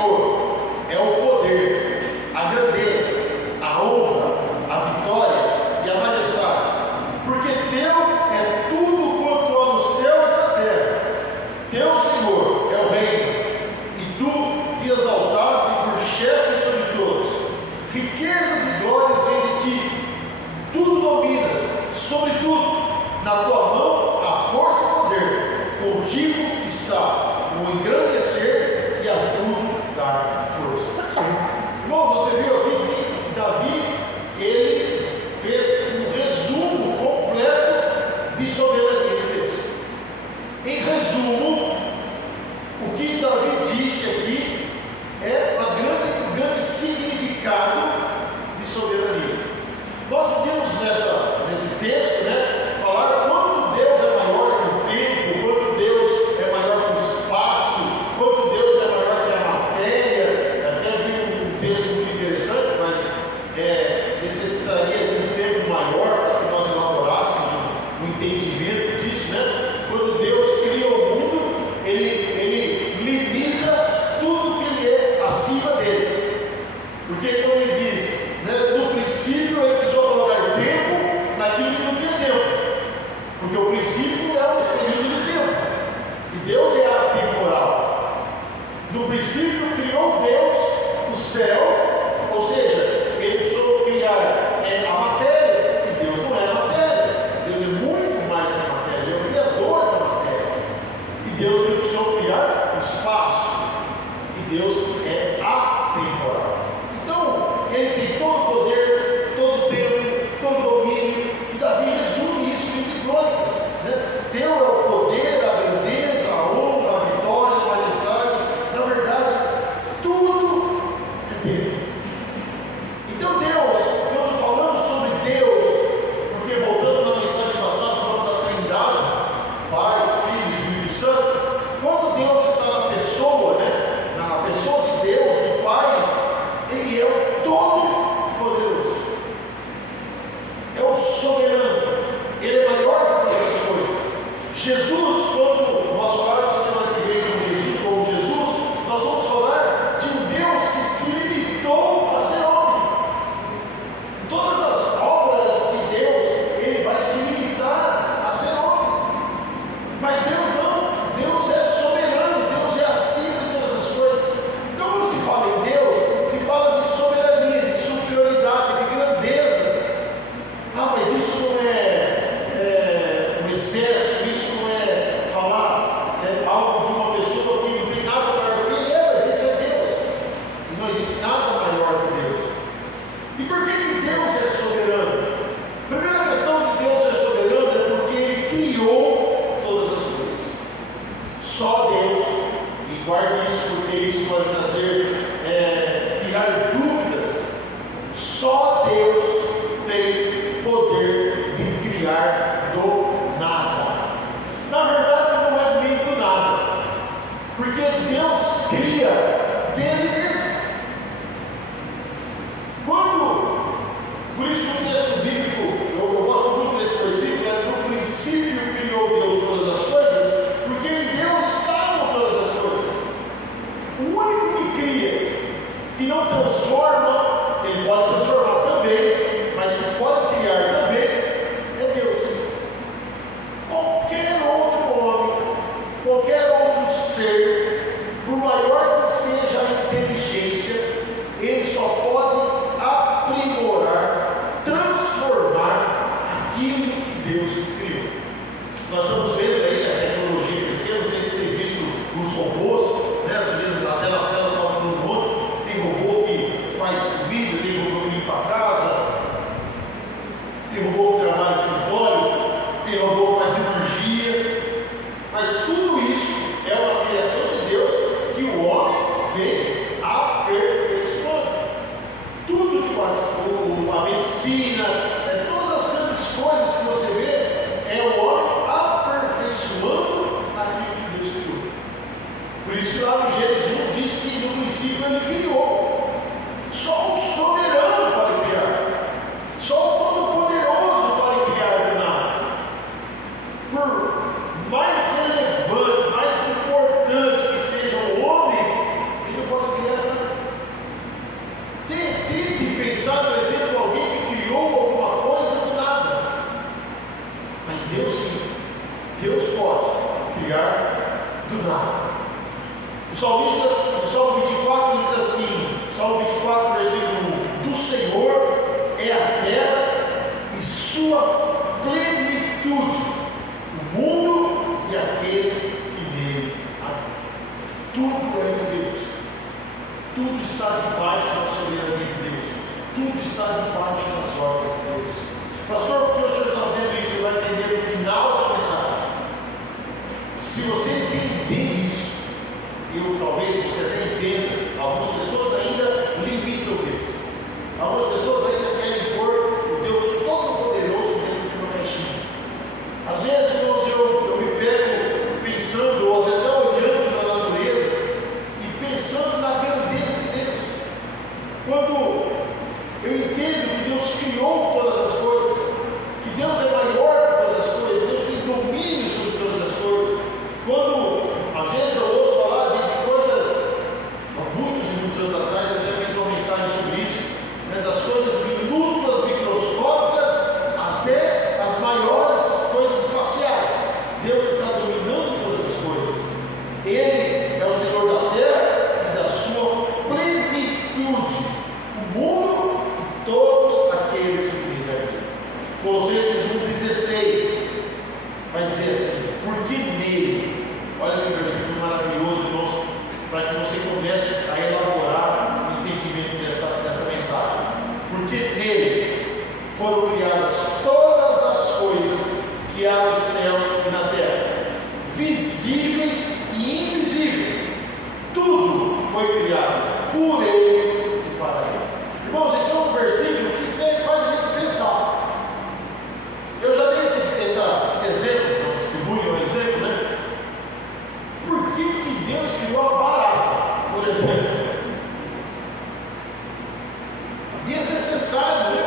Senhor é o poder, a grandeza, a honra, a vitória e a majestade, porque teu é tudo quanto há nos céus e na terra. Teu, Senhor, é o reino, e tu te exaltaste por chefe sobre todos. Riquezas e glórias vêm de ti, tudo dominas, sobre tudo. Na tua mão há força e poder, contigo está o engrandecer e a tudo dar força. Irmão, você viu aqui que Davi, ele fez um resumo completo de soberania de Deus. Em resumo, o que Davi disse aqui é o grande significado de soberania. Nós podemos nesse texto, falar quanto Deus é maior que o tempo, quanto Deus é maior que o espaço, quanto Deus é maior que a matéria. Até vi um texto muito interessante, mas necessitaria de um tempo maior para que nós elaborássemos o entendimento disso, Quando Deus cria o mundo, ele limita tudo que ele é acima dele. Porque quando ele diz, no princípio ele precisou colocar tempo naquilo que não tinha tempo. Porque o princípio é o período do tempo. E Deus é atemporal. No princípio criou Deus o céu, ou seja, ele precisou criar a matéria. E Deus não é a matéria. Deus é muito mais que a matéria. Ele é o criador da matéria. E Deus precisou criar o espaço. E Deus é atemporal. Então, ele tem todo o poder, todo o tempo, todo o domínio. E Davi resume isso em crônicas. Teu é o poder, a grandeza, a honra, a vitória, a majestade. Na verdade, tudo é dele. Então Deus, quando falamos sobre Deus, porque voltando na mensagem passada, falamos da Trindade, Pai, Filho e Espírito Santo. Quando Deus está na pessoa, na pessoa de Deus, do Pai, Ele é o Todo-Poderoso, é o soberano, Ele é maior que todas as coisas. Jesus, quando nós falarmos na semana que vem com Jesus, nós vamos falar de um Deus que se limitou a ser homem. Todas as obras de Deus, Ele vai se limitar a ser homem. Mas Deus não, Deus é soberano, Deus é acima de todas as coisas. Então, quando se fala em Deus, se fala de soberania, de superioridade, de grandeza. Ah, mas isso não é um excesso, isso não é falar algo de uma pessoa que não tem nada maior que ele. Mas esse é Deus. E não existe nada maior que Deus. E por que Deus é soberano? A primeira questão de Deus ser soberano é porque Ele criou todas as coisas. Só Deus, e guarde isso porque isso pode tirar dúvidas, só Deus tem poder de criar do nada. Na verdade, não é nem do nada, porque Deus cria dele mesmo. Por isso no texto bíblico, eu gosto muito desse versículo, no princípio criou Deus todas as coisas, porque em Deus estavam todas as coisas. O único que cria, que não transforma, ele pode transformar também, mas que pode criar também, é Deus. Qualquer outro homem, qualquer outro ser, por maior que seja a inteligência, ele só pode aprimorar, transformar aquilo que Deus criou. Nós estamos vendo aí a tecnologia crescendo, não sei se tem visto os robôs, até na cela estava falando um monte, tem robô que faz comida, tem robô que limpa a casa, tem robô que trabalha em escritório, tem robô que faz cirurgia, mas tudo isso é uma criação de Deus que o homem vem aperfeiçoando. Tudo que faz, a medicina, todas as grandes coisas que você vê, é o homem aperfeiçoando aquilo que Deus criou. Por isso que lá no Gênesis 1 diz que no princípio ele criou. Só o soberano pode criar. Só o todo-poderoso pode criar do nada. Por mais relevante, mais importante que seja o homem, ele não pode criar evite pensar, por exemplo, alguém que criou alguma coisa do nada. Mas Deus sim, Deus pode criar do nada. O salmista, no Salmo 24, diz assim, Salmo 24, versículo 1: do Senhor é a terra e sua plenitude, o mundo e aqueles que nele habitam. Tudo é de Deus. Tudo está debaixo da soberania de Deus. Tudo está debaixo das ordens de Deus. Pastor, por que o senhor está dizendo isso? Você vai entender no final da mensagem. Se você entender isso, talvez você até entenda, algumas pessoas ainda limitam Deus. Algumas pessoas ainda querem pôr o Deus Todo-Poderoso dentro de uma caixinha. Às vezes, irmãos, eu me pego pensando, ou às vezes até olhando para a natureza e pensando na grandeza de Deus. Quando eu entendo que Deus criou todas as coisas, que Deus é maior que todas as coisas, Deus tem domínio sobre todas as coisas. Quando, às vezes, eu ouço falar de coisas, há muitos e muitos anos atrás, eu até fiz uma mensagem sobre isso, né, das coisas minúsculas, microscópicas, até as maiores coisas espaciais. Deus está dominando todas as coisas. Ele é o Senhor da terra e da sua plenitude, o mundo e todos aqueles que nele habitam. Colossenses 1,16 vai dizer assim: porque nele, olha que versículo maravilhoso, irmãos, para que você comece a elaborar o entendimento dessa mensagem. Porque nele foram criadas todas as coisas que há no céu e na terra, visíveis e invisíveis. Tudo foi criado por ele e para ele. Irmãos, esse é um versículo que faz a gente pensar. Eu já dei esse exemplo, não distribui um exemplo, né? Por que Deus criou a barata, por exemplo? Desnecessário, né?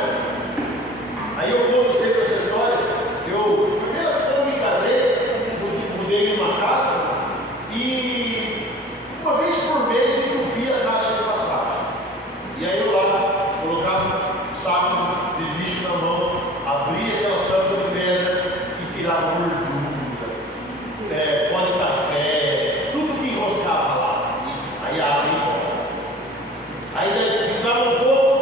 Aí eu conto sempre essa história. Primeiro, quando eu me casei, mudei em uma casa e uma vez por mês entupia a caixa de passagem. E aí eu lá colocava um saco de lixo na mão, abria aquela tampa de pedra e tirava gordura, pó de café, tudo que enroscava lá. Aí a água ia embora. Aí daí ficava um pouco,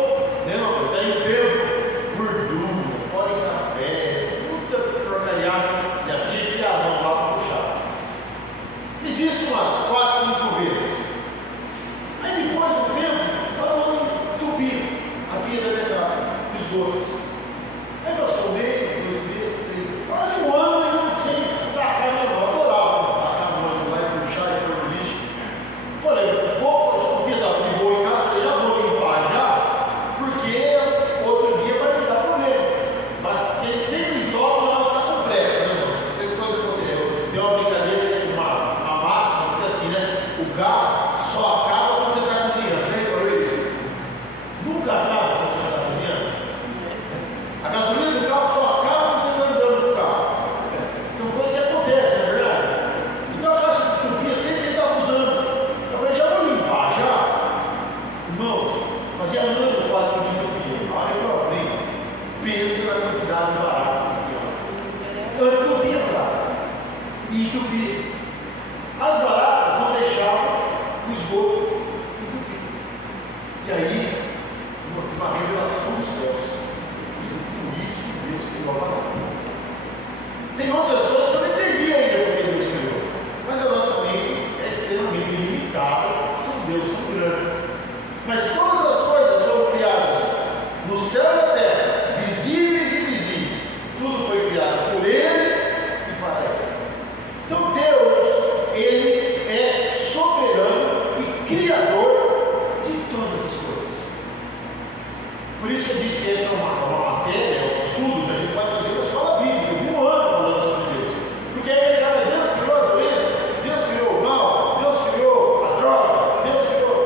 mesma coisa, daí o tempo, gordura, pó de café, tudo porcariada, e a filha enfia a mão lá para puxar. Fiz isso umas 4, 5 vezes. Aí depois do tempo, parou de entupir a pia da minha casa, o esgoto. Aí passou um mês, 2 meses, 3 meses, quase um ano e eu sem tacar minha mão. Adorava tacar a mão lá e puxar e pôr no lixo. Falei, porque estava de boa em casa, falei, já vou limpar já, porque outro dia vai me dar problema. Porque sempre dobra, ela está com pressa, né, irmãos? Não sei se coisa aconteceu. Tem uma brincadeira, uma máxima, que diz assim, né? O gás só acaba quando você está cozinhando. Já reparou isso? Nunca acaba quando você está cozinhando. A gasolina do carro só acaba quando você está andando no carro. São coisas que acontecem, não é verdade? Então a caixa de entupia sempre ele estava usando. Eu falei, já vou limpar, já. Irmãos, fazia ano quase que me entupia. A hora que eu abri, pensa na quantidade de barata que tinha lá. Antes não tinha barata. E entupia. As baratas não deixavam o esgoto entupir. E aí, eu tive uma revelação dos céus. Isso é por isso que Deus criou a barata. Tem outras coisas que eu não entendi ainda porque Deus criou. Mas a nossa mente é extremamente limitada por Deus tão grande. Mas todas as coisas foram criadas no céu e na terra, visíveis e invisíveis. Tudo foi criado por Ele e para Ele. Então Deus, Ele é soberano e criador de todas as coisas. Por isso eu disse que essa é uma matéria, um estudo que a gente pode fazer na escola bíblica, de um ano falando sobre Deus. Porque aí ele mas Deus criou a doença, Deus criou o mal, Deus criou a droga, Deus criou.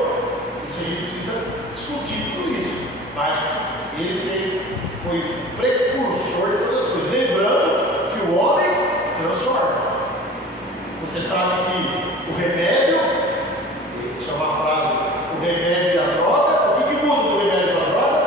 Isso aí precisa discutir tudo isso. Mas ele foi precursor de todas as coisas. Lembrando que o homem transforma. Você sabe que o remédio, deixa eu chamar a frase, o remédio e a droga, o que muda do remédio para a droga?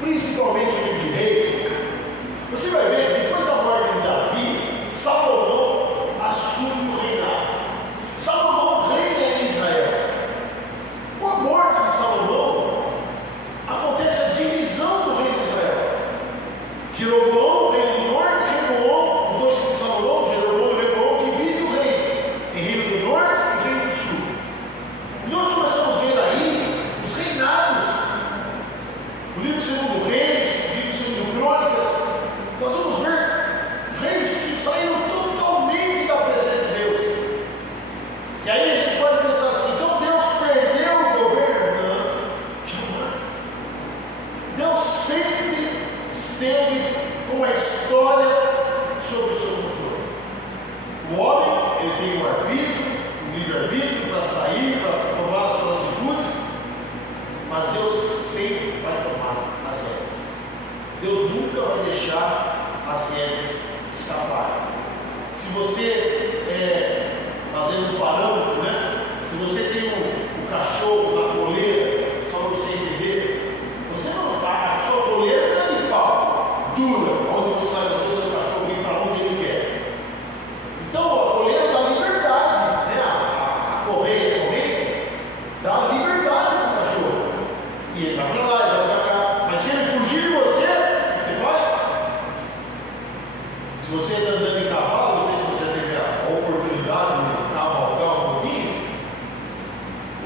principalmente o livro de Reis, você vai ver que depois da morte de Davi, Salomão assume o reinado. Salomão reina em Israel. Com a morte de Salomão, acontece a divisão do reino de Israel. Jeroboão, reino do norte, Rehoboão, os dois filhos de Salomão, Jeroboão e Rehoboão, dividem o reino em reino do norte e reino do sul. E nós começamos a ver aí os reinados. O livro de 2 Reis, o livro de 2 Crônicas, nós vamos ver reis que saíram totalmente da presença de Deus. E aí a gente pode pensar assim, então Deus perdeu o governo? Não, jamais. Deus sempre esteve com a história sobre o seu controle. O homem, ele tem um arbítrio, um livre-arbítrio para sair, para tomar as suas atitudes, mas Deus sempre vai tomar as rédeas. Deus nunca vai deixar as rédeas escaparem. Se você, fazendo um parâmetro, né? Se você tem um cachorro na coleira, só para você entender, você não está, a sua coleira não é de pau, dura, onde você vai fazer o seu cachorro ir para onde ele quer. Então a coleira dá liberdade, né? A correia dá liberdade para o cachorro. E ele vai para lá, ele vai para cá. Mas se ele fugir de você, o que você faz? Se você está andando em cavalo, não sei se você teve a oportunidade de cavalgar um pouquinho,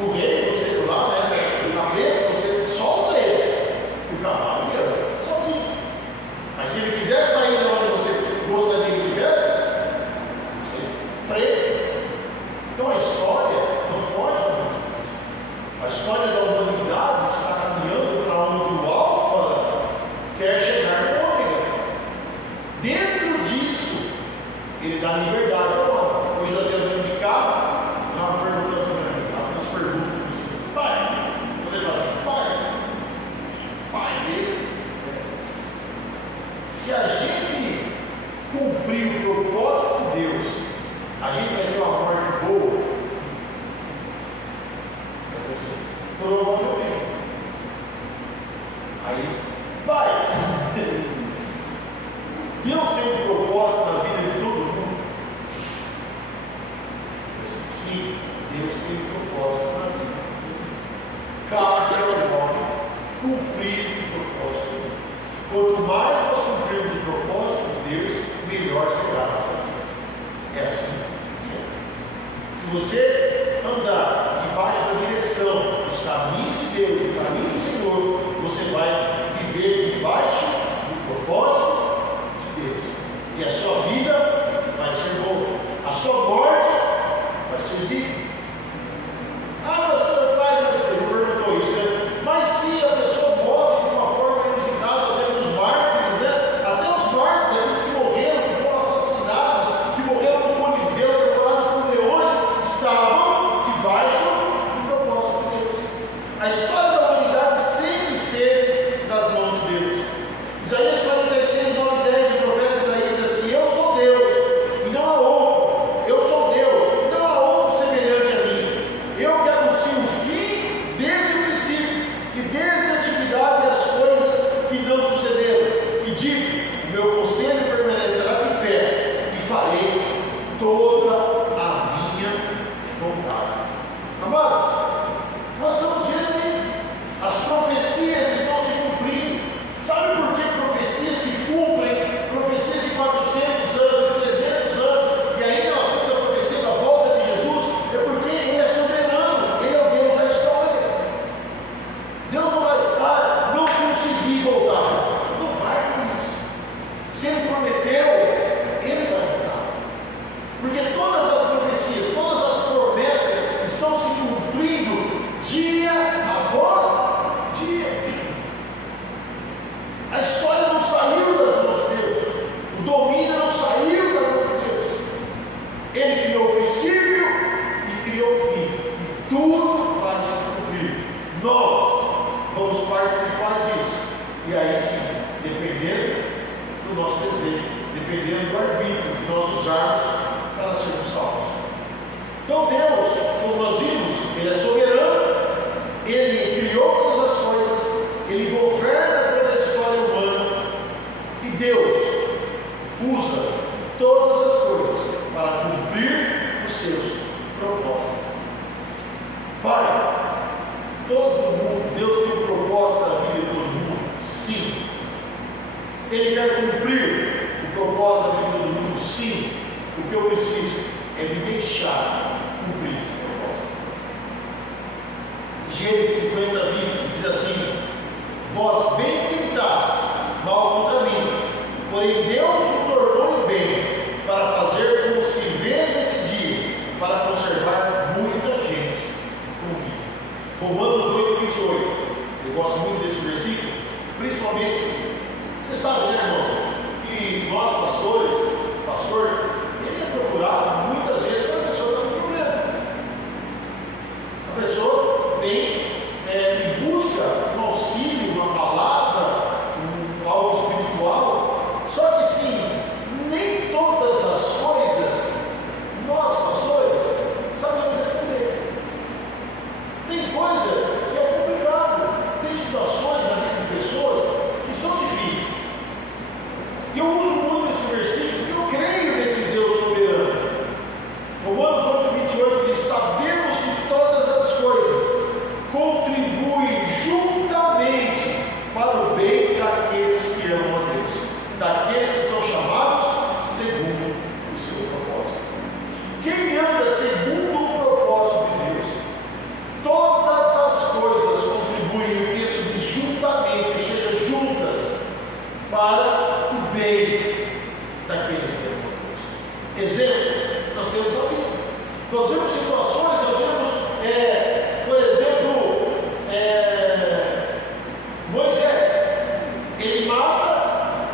o rei, você lá, né, na cabeça, você solta ele, o cavalo ele anda sozinho. Mas se ele quiser sair de onde você gostaria que ele estivesse, você freia. Então a história não foge da humanidade. A história da humanidade está caminhando para onde o Alfa quer chegar no Ômega. Dentro disso, ele dá liberdade ao homem. Hoje nós temos de carro, estava perguntando assim para mim, umas perguntas assim, pai, quando ele fala assim, pai dele, se a gente cumprir o propósito de Deus, a gente vai ter uma morte boa. Eu falei assim, provavelmente. Aí, pai, Deus tem um propósito na vida de todo mundo? Sim, Deus tem um propósito na vida. Cabe ao homem cumprir esse propósito. Quanto mais nós cumprirmos o propósito de Deus, melhor será a nossa vida. É assim. Se você andar debaixo da direção dos caminhos de Deus, do caminho do Senhor, você vai viver debaixo do propósito de Deus. E a sua vida vai ser boa. A sua morte vai ser digna. Ah, pastor, pai, você me perguntou isso, né? Mas se a pessoa morre de uma forma inusitada, nós temos os mártires, né? Até os mártires, aqueles que morreram, que foram assassinados, que morreram no Coliseu, devorados por leões, estavam debaixo do propósito de Deus. A história da humanidade sempre esteve nas mãos de Deus. Isaías 46, 9 e 10, o profeta Isaías diz assim: eu sou Deus, e não há outro. Eu sou Deus, e não há outro semelhante a mim. Eu que anuncio o fim desde o princípio, e desde a antiguidade as coisas que não sucederam. Que digo, o meu conselho permanecerá de pé, e farei toda a minha vontade. Amados, nós estamos vendo aí, as profecias estão se cumprindo. Sabe por que profecias se cumprem? Profecias de 400 anos, de 300 anos, e ainda nós temos a profecia da volta de Jesus, é porque Ele é soberano, Ele é o Deus da história. Deus não vai, não consegui voltar. Não vai ter isso. Se Ele prometeu, Ele vai voltar. Porque todas as profecias, todas as promessas estão se cumprindo dia após dia. A história não saiu das mãos de Deus. O domínio não saiu da mão de Deus. Ele criou o princípio e criou o fim. E tudo vai se cumprir. Nós vamos participar disso. E aí sim, dependendo do nosso desejo, dependendo do arbítrio que nós usarmos para sermos salvos. Então Deus, como nós vimos, Ele é soberano, Ele criou todas as coisas, Ele governa todas as Ele quer cumprir o propósito de todo mundo? Sim. O que eu preciso é me deixar cumprir esse propósito. Gênesis 50:20 diz assim: vós bem tentastes mal contra mim, porém Deus o tornou em bem, para fazer como se vê nesse dia, para conservar muita gente com vida. Romanos 8:28. Eu gosto muito desse versículo, principalmente, você sabe, né, irmãos, que nós pastores, pastor, ele é procurado muitas vezes para a pessoa estar com problema. A pessoa vem e busca um auxílio, uma palavra, algo espiritual. Só que sim, nem todas as coisas nós, pastores, sabemos responder. Tem coisa que é complicado, tem situações na vida de pessoas que são difíceis. E eu uso muito esse versículo porque eu creio nesse Deus soberano. Romanos 8:28 diz: sabemos que todas as coisas contribuem juntamente para o bem daqueles que amam a Deus, daqueles que são chamados segundo o seu propósito. Quem anda segundo o propósito de Deus, todas as coisas contribuem, o texto diz juntamente, ou seja, juntas, para o bem daqueles que amam a Deus. Exemplo, nós temos a Bíblia. Nós vemos situações, nós vemos, por exemplo, Moisés, ele mata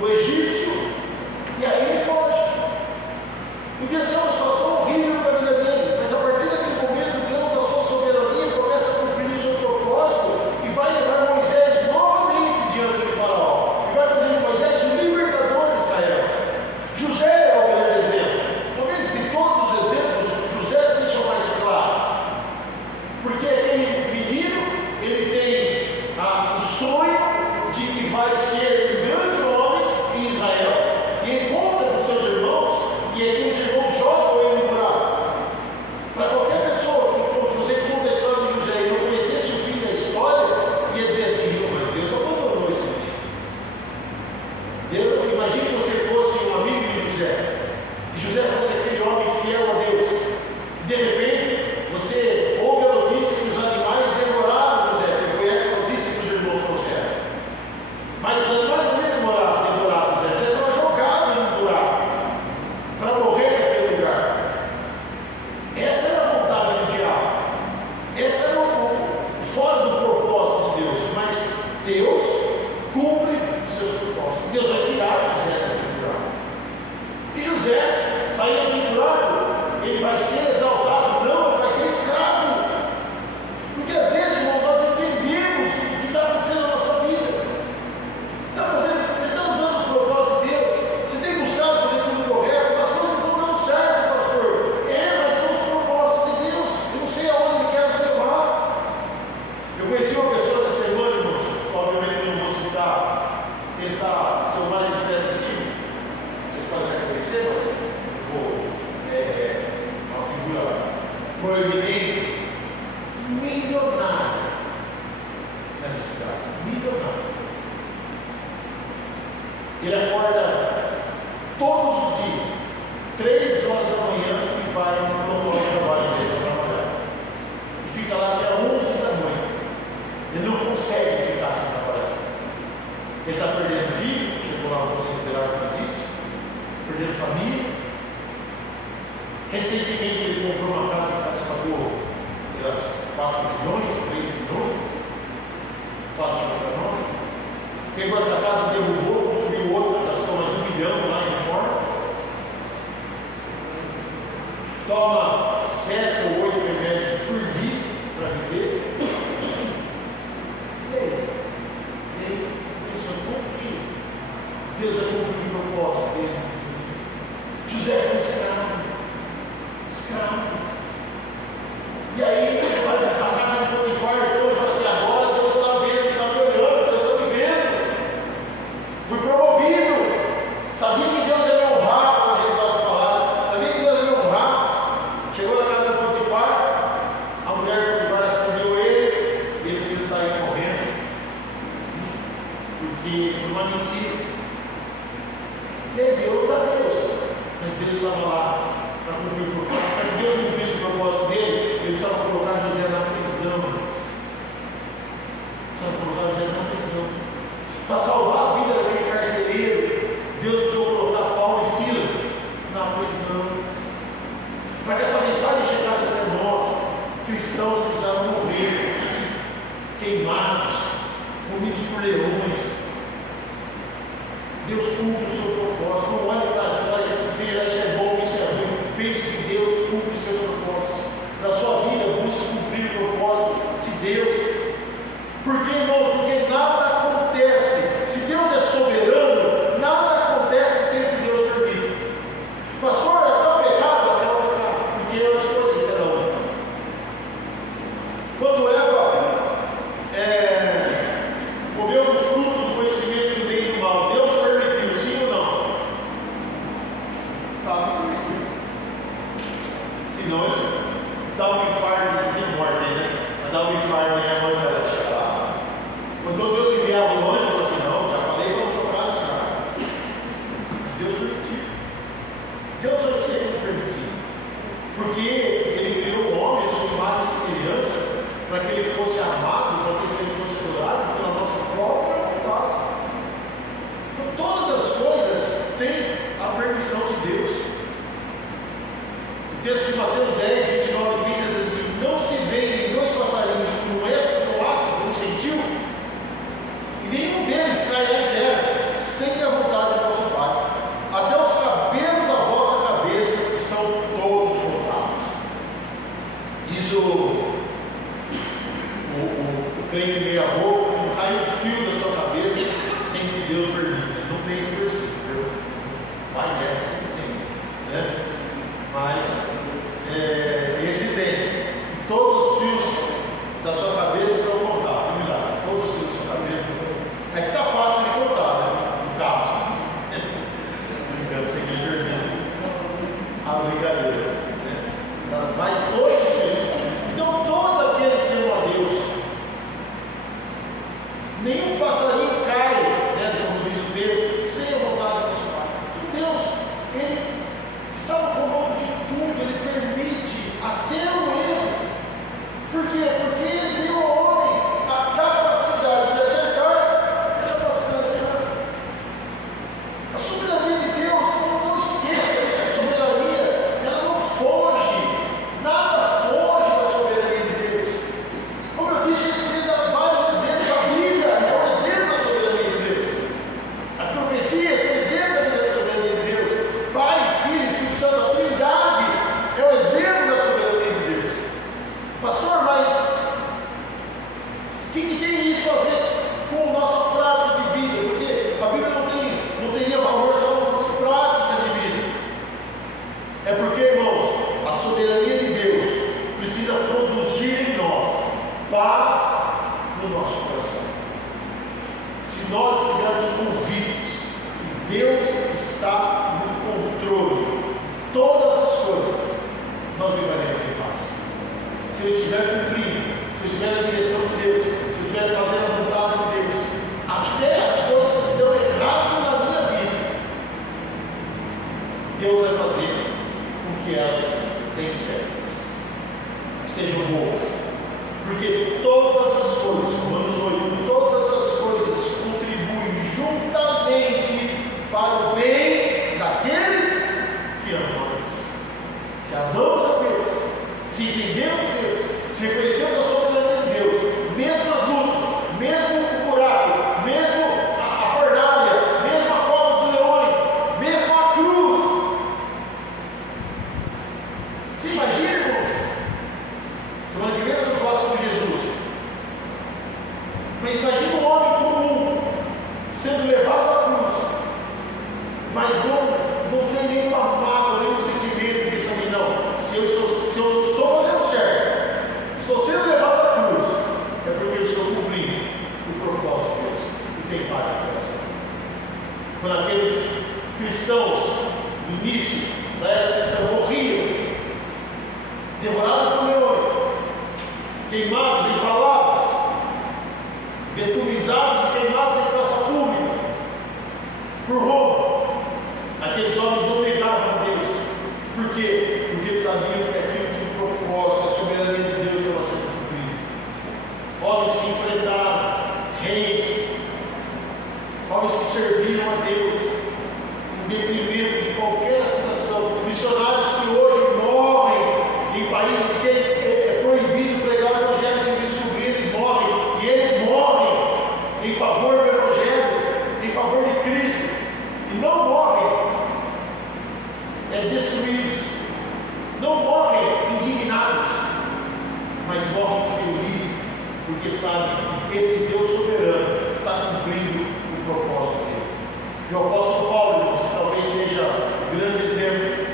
o egípcio e aí ele foge. Podia ser uma situação horrível para a vida dele, mas a partir daquele momento, Deus, na sua soberania, começa a cumprir o seu propósito e vai levar Moisés novamente diante de Faraó. E vai fazer de Moisés o libertador de Israel. José é o grande exemplo. Talvez de todos os exemplos, José seja o mais claro. Porque aquele menino, ele tem o sonho de que vai ser um grande homem em Israel, e ele conta para os seus irmãos, e aqueles irmãos jogam ele no buraco. Para qualquer pessoa que você conta a história de José e não conhecesse o fim da história, ia dizer assim: não, mas Deus abandonou esse filho. Imagine que você fosse um amigo de José, e José fosse aquele homem fiel a Deus, e de repente você ouve a notícia que os animais devoraram José, porque foi essa notícia que os irmãos trouxeram. Mas os animais não iam devorar José, José estava jogado num buraco para morrer naquele lugar. Essa era a vontade do diabo, essa era fora do propósito de Deus, mas Deus cumpre os seus propósitos. Deus vai tirar José daquele buraco. E José, saindo do buraco, ele vai ser exaltado? Não, ele vai ser escravo. Porque às vezes, irmão, nós não entendemos o que está acontecendo na nossa vida. Você está andando nos propósitos de Deus, você tem buscado fazer tudo correto, mas as coisas não estão dando certo, pastor. Mas são os propósitos de Deus. Eu não sei aonde Ele quer nos levar. Eu conheci uma pessoa essa semana, irmãos, obviamente eu não vou citar, tentar ser o mais discreto possível. Vocês podem até conhecer, mas uma figura proeminente, milionária nessa cidade, milionário. Ele acorda todos os dias, 3 horas da manhã, e vai no local de trabalho dele para trabalhar. E fica lá até 11 da noite. Ele não consegue ficar sem trabalhar. Ele está perdendo filho, chegou lá no conselho tutelar que nos disse, perdendo família. Recentemente ele comprou uma casa que pagou, sei lá, 4 milhões, 3 milhões. Fala isso para nós. Pegou essa casa, derrubou, construiu outra, gastou mais 1 milhão lá em reforma. Toma 7 ou 8 remédios por dia para viver. E aí, pensando, como que Deus vai cumprir o propósito dele? José foi escravo. E aí ele vai para a casa de Potifar e fala assim: agora Deus está vendo, está me olhando, Deus está me vendo. Fui promovido. Sabia que Deus ia me honrar, como a gente gosta de falar. Sabia que Deus ia me honrar. Chegou na casa de Potifar, a mulher de Potifar acendeu ele, e ele precisa sair correndo. porque por uma mentira. E aí deu da Deus, mas Deus estava lá para cumprir o propósito. Para que Deus cumprisse o propósito dele, ele precisava colocar José na prisão. Precisava colocar José na prisão. Para salvar a vida daquele carcereiro, Deus precisou colocar Paulo e Silas na prisão. Para que essa mensagem chegasse até nós, cristãos precisavam morrer, queimados, comidos por leões. Deus cumpre o seu propósito. Não olhe para a história e veja isso é bom, isso é ruim. Pense que Deus cumpre os seus propósitos. Na sua vida, busque cumprir o propósito de Deus. Por que, irmãos? Porque nada acontece. Se Deus é soberano, nada acontece sem que Deus permita. Pastor, até o pecado, porque eu escolhi cada um. Quando Eva comeu do fruto do conhecimento do bem e do mal, Deus permitiu, sim ou não? Estava permitido. Senão ele dá um infarto de morte, né? Mas dá um infarto e a moça vai chegar lá. Então Deus enviava um anjo e falou assim: não, já falei, vamos tocar no cara. Mas Deus permitiu. Deus vai sempre permitir. Porque ele criou o homem, a sua imagem e semelhança, para que ele fosse amado, para que ele fosse adorado pela nossa própria vontade. Então todas as coisas têm a permissão de Deus. O texto de Mateus 10, 29 e 30 diz assim: não se vendem dois passarinhos por um éter ou ácido, um centil, e nenhum deles cairá em terra, sem a vontade do vosso Pai. Até os cabelos da vossa cabeça estão todos contados. Diz o crente meia boca, não cai um fio da sua cabeça sem que Deus permita. Não tem esse versículo, vai nessa que tem, né? Mas esse tem. Todos os fios da sua cabeça estão contados, de verdade. Todos os fios da sua cabeça estão contados. É que está fácil de contar, né? No caso. Brincando, sem que ele permita a brincadeira, né? Mas todos os fios. Então, todos aqueles que amam a Deus, nenhum passarinho cai, né, como diz o texto, sem a vontade do nosso Pai. Deus, Ele está no comando de tudo, Ele permite até o erro. Por quê? Porque Ele deu ao homem a capacidade de acertar e a capacidade de errar. A soberania de Deus, não esqueça dessa soberania, ela não foge, nada foge da soberania de Deus. Como eu disse, ele poderia dar vários exemplos. A Bíblia é um exemplo da soberania de Deus. As profecias são exemplo da soberania de Deus. Pai, Filho, Espírito Santo, a Trindade é o exemplo da soberania de Deus. Pastor, mas o que tem isso a ver com a nossa prática de vida? Porque a Bíblia não teria valor se ela não fosse prática de vida. É porque, irmãos, a soberania de Deus precisa produzir em nós paz no nosso coração. Se nós estivermos convictos que Deus está no controle de todas as coisas, nós viveremos em paz. Se eu estiver cumprindo, se eu estiver na direção de Deus, se eu estiver fazendo a vontade de Deus, até as coisas que dão errado na minha vida, Deus vai fazer com que elas deem certo, sejam boas. Porque todas as coisas, Romanos 8, todas as coisas contribuem juntamente para o bem daqueles que amam a Deus. Se amamos a Deus, se entendemos Deus, se reconhecemos a soberania de Deus, mesmo as lutas, mesmo o buraco, mesmo a fornalha, mesmo a cova dos leões, mesmo a cruz. Você imagina, irmãos? Semana que vem eu vou falar sobre Jesus. Mas imagina um homem comum sendo levado à cruz, mas não tem nenhuma mágoa, nenhum sentimento, pensando, não, se eu estou fazendo certo, estou sendo levado à cruz, é porque eu estou cumprindo o propósito de Deus e tem paz no coração. Quando aqueles cristãos, no início da era cristã, morriam, devorados por leões, queimados, empalados, betumizados e queimados em praça pública, homens que serviram a Deus, em detrimento de qualquer acusação, missionários que hoje morrem em países que é proibido pregar o Evangelho sem descobrir, e morrem, e eles morrem em favor do Evangelho, em favor de Cristo, e não morrem destruídos, não morrem indignados, mas morrem felizes, porque sabem que esse Deus soberano está cumprindo o propósito dele. E o apóstolo Paulo, irmãos, que talvez seja um grande exemplo,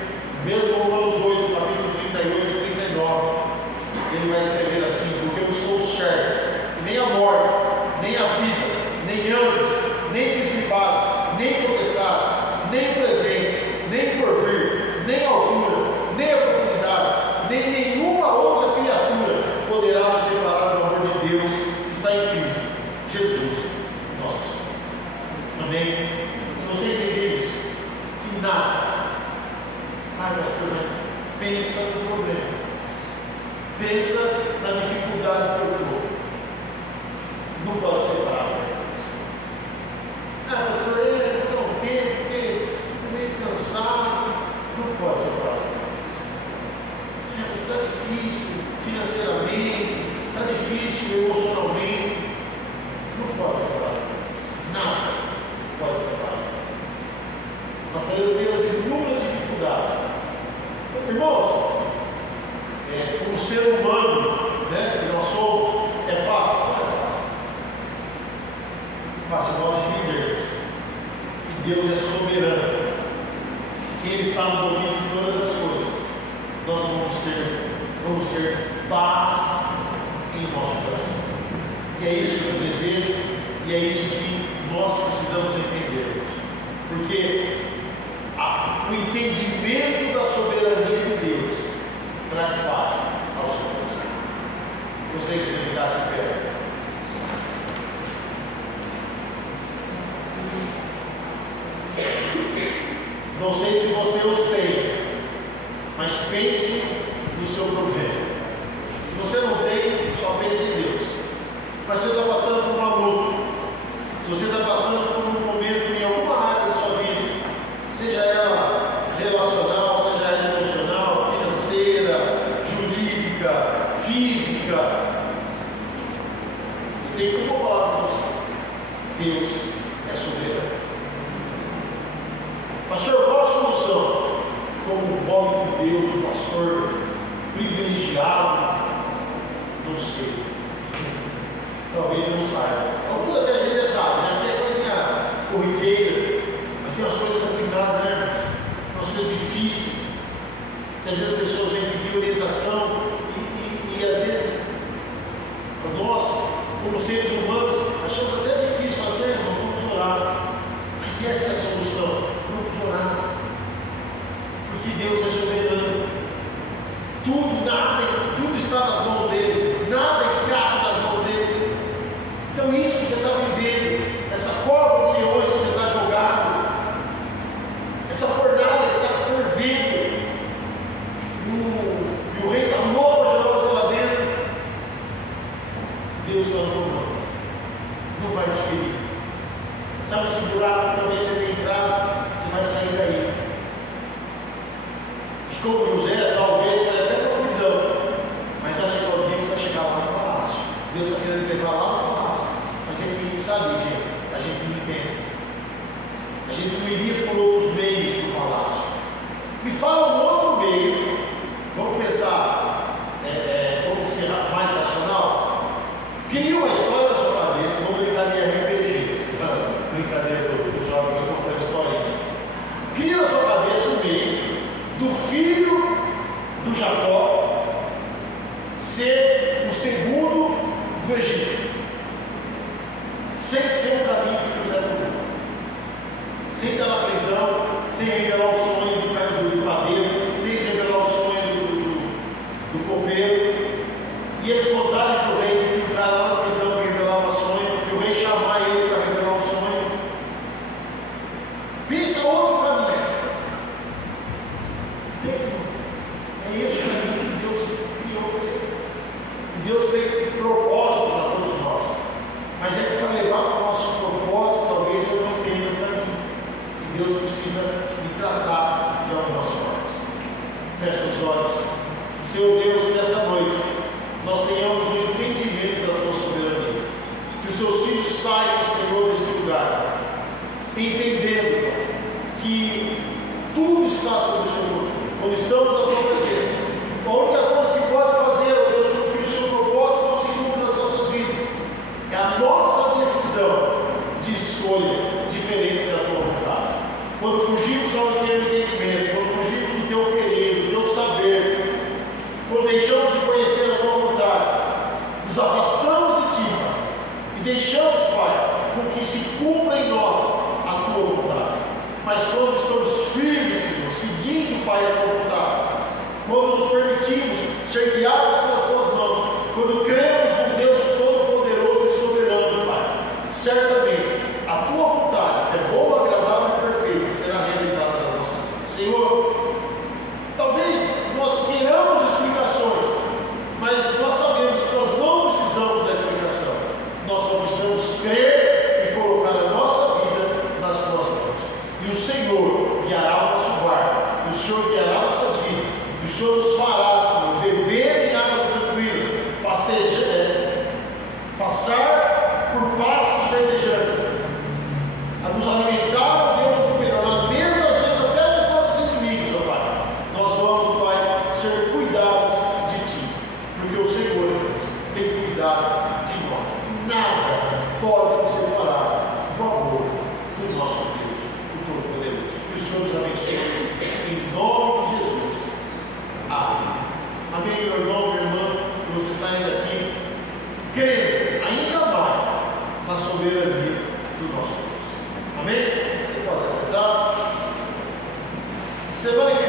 mesmo em Romanos 8, capítulo 38 e 39, ele vai escrever assim: porque eu estou certo que nem a morte, nem a vida, nem anjos, nem principados, nem potestades, nem presente, nem porvir, nem altura, nem a profundidade, nem nenhuma outra criatura poderá nos separar do amor de Deus que está em Cristo Jesus, nosso Senhor. Amém? Se você entender isso, que nada, pastor, pensa no problema, pensa na dificuldade que eu estou, não pode separar. Pastor, eu vou dar um tempo, porque estou meio cansado, não pode separar. Está difícil financeiramente, está difícil emocionalmente, não pode separar. Nada pode separar. Nós podemos ter as inúmeras dificuldades. Irmãos, como ser humano, que nós somos, é fácil? Não é fácil. Mas se nós entendermos que Deus é soberano, que Ele está no domínio de todas as coisas, nós vamos ter paz em nosso coração. E é isso que eu desejo, e é isso que nós precisamos entender. Porque o entendimento da soberania de Deus traz paz ao seu coração. Gostaria que você ficasse em pé. Não sei se você os tem, mas pense no seu problema. Se você não tem, só pense em Deus. Mas se você está passando por uma luta, se você está passando por um momento em alguma área da sua vida, seja ela relacional, seja ela emocional, financeira, jurídica, física, e tem como falar para você: Deus é soberano. Pastor, qual a solução? Como um homem de Deus, um pastor privilegiado, não sei. Talvez eu não saiba. Alguns até a gente sabe, né? Porque é coisinha corriqueira, mas tem umas coisas complicadas, né? Tem umas coisas difíceis, que às vezes as pessoas vêm pedir orientação e às vezes nós, como seres humanos, achamos até difícil, mas vamos orar. Mas essa é a solução. Vamos orar. Porque Deus é soberano. Tudo está nas mãos dele. Nada escapa das mãos dele. Então isso que você está vivendo, essa cova de leões que você está jogado, essa fornalha que está fervendo, e o rei está louco para jogar você lá dentro, Deus não comanda. Não vai te ferir. Sabe esse buraco que talvez você tenha entrado, você vai sair daí. E como José, talvez vai até para a prisão, mas vai chegar o dia que você vai chegar lá no palácio. Deus está querendo te levar lá no palácio. Mas é que, sabe, gente, a gente não entende. A gente não iria por outros meios para o palácio. Me fala um outro meio. Vamos pensar, vamos ser mais racional. Cria uma história na sua cabeça, vamos brincar de RPG. Brincadeira do jovem que contando historinha. Cria na sua cabeça um meio do filho do Jacó ser o segundo do Egito, sem ser o caminho que José tomou, sem estar na prisão, sem revelar o sonho do padeiro, sem revelar o sonho do copeiro, e eles contarem para o rei que tinha um cara lá na prisão que revelava o sonho, e o rei chamar ele para revelar o sonho. Pensa outro caminho. É isso que entendendo, Pai, que tudo está sob o seu controle. Quando estamos na tua presença, a única coisa que pode fazer, ó Deus, com que o seu propósito não se cumpra nas nossas vidas, é a nossa decisão de escolha diferente da tua vontade. Quando fugimos ao teu entendimento, quando fugimos do teu querer, do teu saber, quando deixamos de conhecer a tua vontade, nos afastamos de ti, Pai, e deixamos, Pai, com que se cumpra em nós a tua vontade. Mas quando estamos firmes, Senhor, seguindo, Pai, a tua vontade, quando nos permitimos ser guiados pelas tuas mãos, quando cremos num Deus todo-poderoso e soberano, Pai, certamente a tua vontade, que é boa, agradável e perfeita, será realizada nas nossas vidas. Senhor, talvez nós queiramos explicações, mas nós sabemos que nós não precisamos da explicação. Nós só precisamos crer e colocar a nossa vida nas tuas mãos. E o Senhor guiará o nosso barco, e o Senhor guiará nossas vidas, e o Senhor nos fará, Senhor, beber em águas tranquilas, passar por pastos verdejantes, a nos alimentar, ó Deus, com melhor, na mesa, às vezes até dos nossos inimigos, ó Pai. Nós vamos, Pai, ser cuidados de Ti, porque o Senhor, Deus, tem cuidado de nós. Nada pode nos separar do amor do nosso Deus, o Todo-Poderoso. Que o Senhor nos abençoe, em nome de Jesus. Amém. Amém, meu irmão, minha irmã, que você saia daqui crendo ainda mais na soberania do nosso Deus. Amém? Você pode se sentar. Semana que